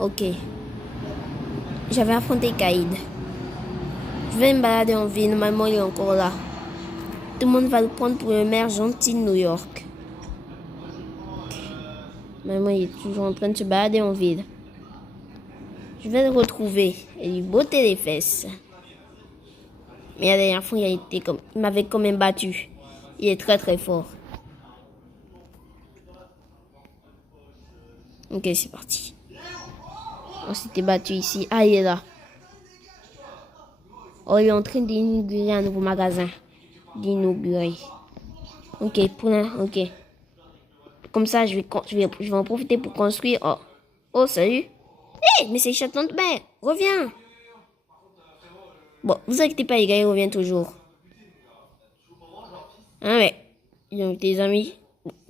Ok. J'avais affronté Caïd. Je vais me balader en ville. Normalement, il est encore là. Tout le monde va le prendre pour le maire gentil de New York. Maman, il est toujours en train de se balader en ville. Je vais le retrouver et lui botter les fesses. Mais la dernière fois, il m'avait quand même battu. Il est très très fort. Ok, c'est parti. On s'était battu ici. Ah, il est là. Oh, il est en train d'inaugurer un nouveau magasin. Ok, ok. Comme ça, je vais en profiter pour construire. Oh, oh salut. Hé, mais c'est chaton de bain. Reviens. Bon, vous inquiétez pas, les gars, il revient toujours. Ah ouais. Donc, tes amis,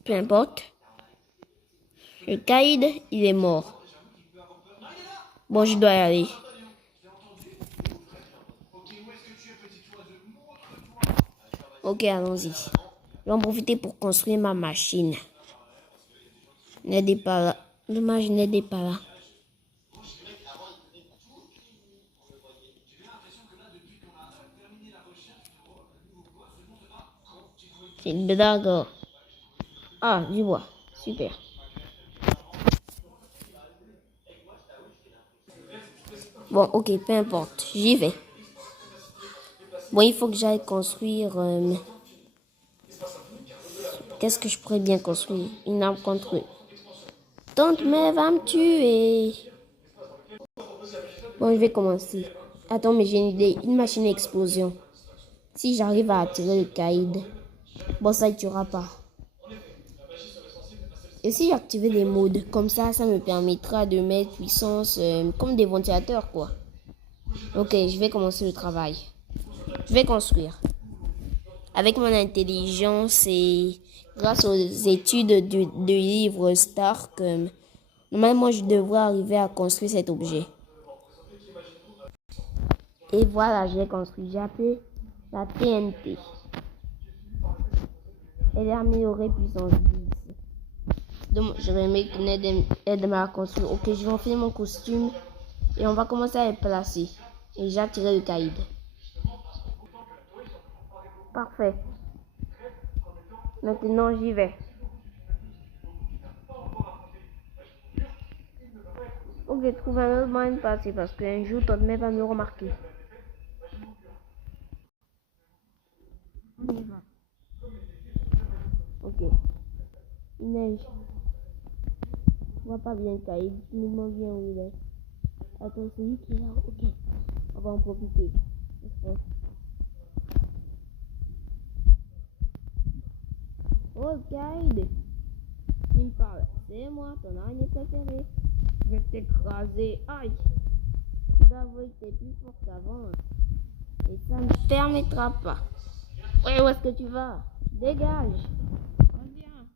peu importe. Le Caïd, il est mort. Bon, je dois y aller. Ok, allons-y. Je vais en profiter pour construire ma machine. N'aidez pas là. Dommage, n'aidez pas là. C'est une blague. Ah, du bois. Super. Bon, ok, peu importe. J'y vais. Bon, il faut que j'aille construire... qu'est-ce que je pourrais bien construire? Une arme contre eux. Tante May va me tuer. Bon, je vais commencer. Attends, mais j'ai une idée. Une machine à explosion. Si j'arrive à attirer le Caïd, bon, ça ne tuera pas. Et si j'activais des modes, comme ça me permettra de mettre puissance comme des ventilateurs, quoi. Ok, je vais commencer le travail. Je vais construire. Avec mon intelligence et grâce aux études du livre Stark, normalement, je devrais arriver à construire cet objet. Et voilà, j'ai construit. J'ai appelé la TNT. Elle est améliorée puissance 10. Donc, j'aurais aimé que Ned aide-moi à construire. Ok, je vais enfiler mon costume et on va commencer à le placer. Et j'ai attiré le Caïd. Parfait. Maintenant, j'y vais. Ok, je trouve un autre moyen de passer parce qu'un jour, ton mec va me remarquer. On y va. Ok. Il neige. On va pas bien le Caïd. Il me demande bien où il est. Attends, c'est lui qui est là. Ok. On va en profiter. Oh, Caïd. Il me parle. C'est moi, ton araignée préférée. Je vais t'écraser. Aïe. Tu dois avouer que t'es plus fort qu'avant. Et ça ne permettra pas. Ouais, où est-ce que tu vas? Dégage. Reviens.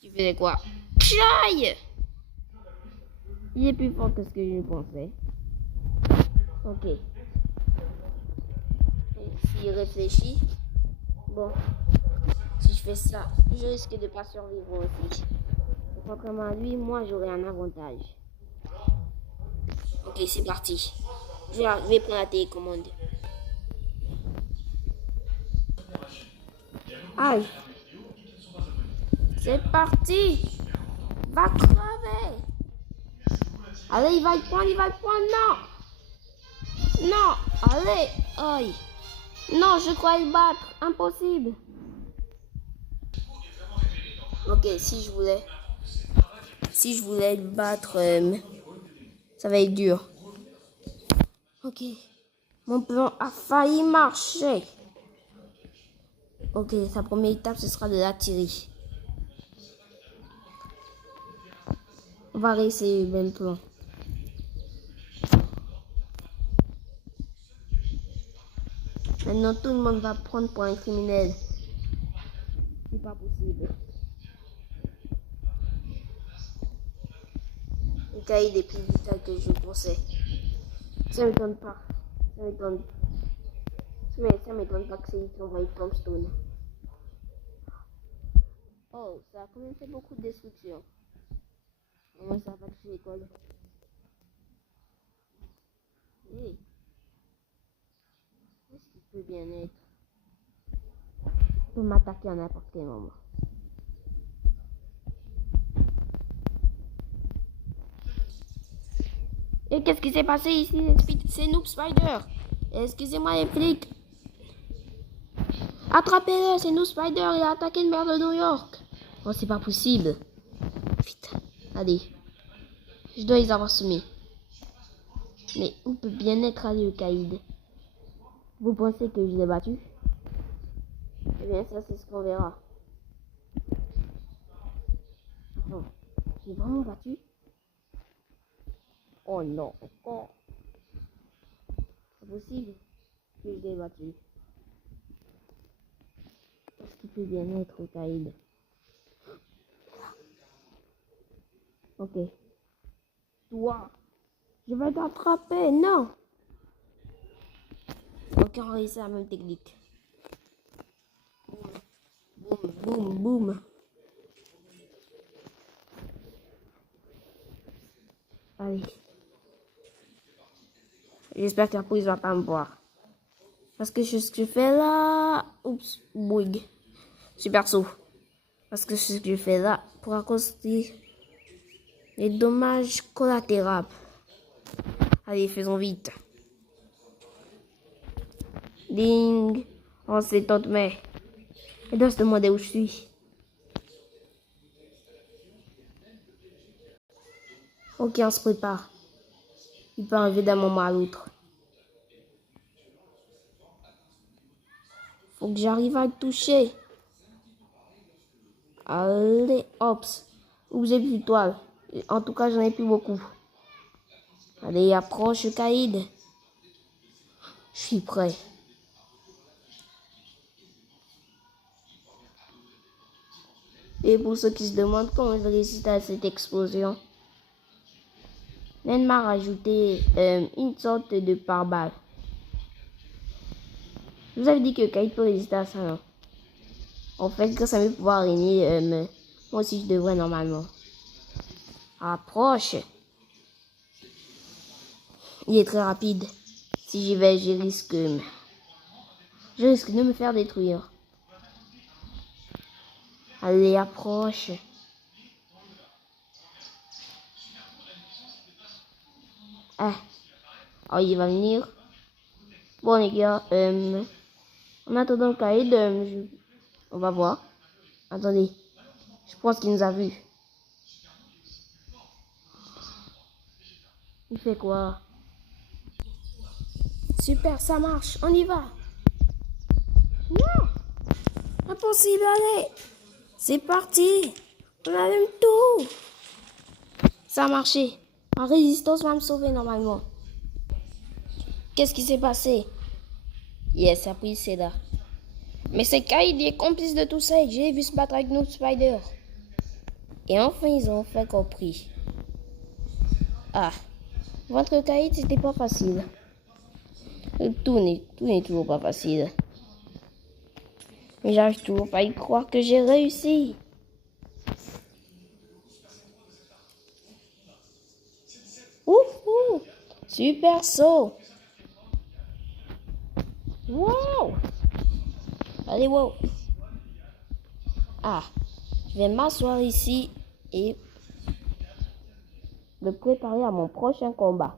Tu faisais quoi? Aïe! Il est plus fort que ce que je pensais. Ok. Et s'il réfléchit, bon, si je fais ça, je risque de pas survivre aussi. Contrairement à lui, moi j'aurai un avantage. Ok, c'est parti. Je vais prendre la télécommande. Aïe. C'est parti. Va crever. Allez, il va le prendre, non. Non, allez. Aïe. Non, je crois le battre. Impossible. Ok, si je voulais le battre, ça va être dur. Ok, mon plan a failli marcher. Ok, sa première étape, ce sera de l'attirer. On va réessayer le même plan. Maintenant, tout le monde va prendre pour un criminel. C'est pas possible. Le Caïd est plus vital que je pensais. Ça ne me donne pas. Ça m'étonne. Ça m'étonne pas que c'est lui qui a envoyé Tombstone. Oh, ça a quand même fait beaucoup de destruction. Moi, ça va pas toucher l'école. Hey. Qu'est-ce qui peut bien être? Il peut m'attaquer à n'importe quel moment. Et qu'est-ce qui s'est passé ici? C'est Noob Spider. Excusez-moi les flics. Attrapez-le, c'est Noob Spider, il a attaqué le maire de New York. Oh, c'est pas possible. Vite, allez. Je dois les avoir semés. Mais où peut bien être allé le caïd? Vous pensez que je l'ai battu? Eh bien, ça, c'est ce qu'on verra. Oh, j'ai vraiment battu? Oh non, encore. C'est possible que je l'ai battu. Est-ce qu'il peut bien être au caïd? Ok. Toi, je vais t'attraper, non! Ok, on réussit la même technique. Boum, boum, boum. Allez. J'espère que la police va pas me voir. Parce que ce que je fais là... Oups, boug. Super saut. Parce que ce que je fais là pour accoster les dommages collatéraux. Allez, faisons vite. Ding. Oh, c'est tante mais. Elle doit se demander où je suis. Ok, on se prépare. Il peut arriver d'un moment à l'autre. Faut que j'arrive à le toucher. Allez, hop. Où j'ai plus de toile. En tout cas, j'en ai plus beaucoup. Allez, approche, Caïd. Je suis prêt. Et pour ceux qui se demandent comment je résiste à cette explosion, Nen m'a rajouté une sorte de pare-balles. Je vous avais dit que Caïd peut résister à ça, non? En fait, grâce à mes pouvoirs araignées, moi aussi je devrais normalement. Approche. Il est très rapide. Si j'y vais, je risque de me faire détruire. Allez, approche. Ah. Oh, il va venir. Bon, les gars, en attendant Caïd, on va voir. Attendez. Je pense qu'il nous a vus. Il fait quoi? Super, ça marche. On y va. Non! Impossible, allez. C'est parti. On allume tout. Ça a marché. Ma résistance va me sauver normalement. Qu'est-ce qui s'est passé? Yes, ça a pris Seda. Mais c'est Caïd, il est complice de tout ça et j'ai vu se battre avec Noob Spider. Et enfin, ils ont fait compris. Ah, votre Caïd, c'était pas facile. Tout n'est toujours pas facile. Mais j'arrive toujours pas à y croire que j'ai réussi. Ouh, super saut. Wow. Allez, wow. Ah, je vais m'asseoir ici et me préparer à mon prochain combat.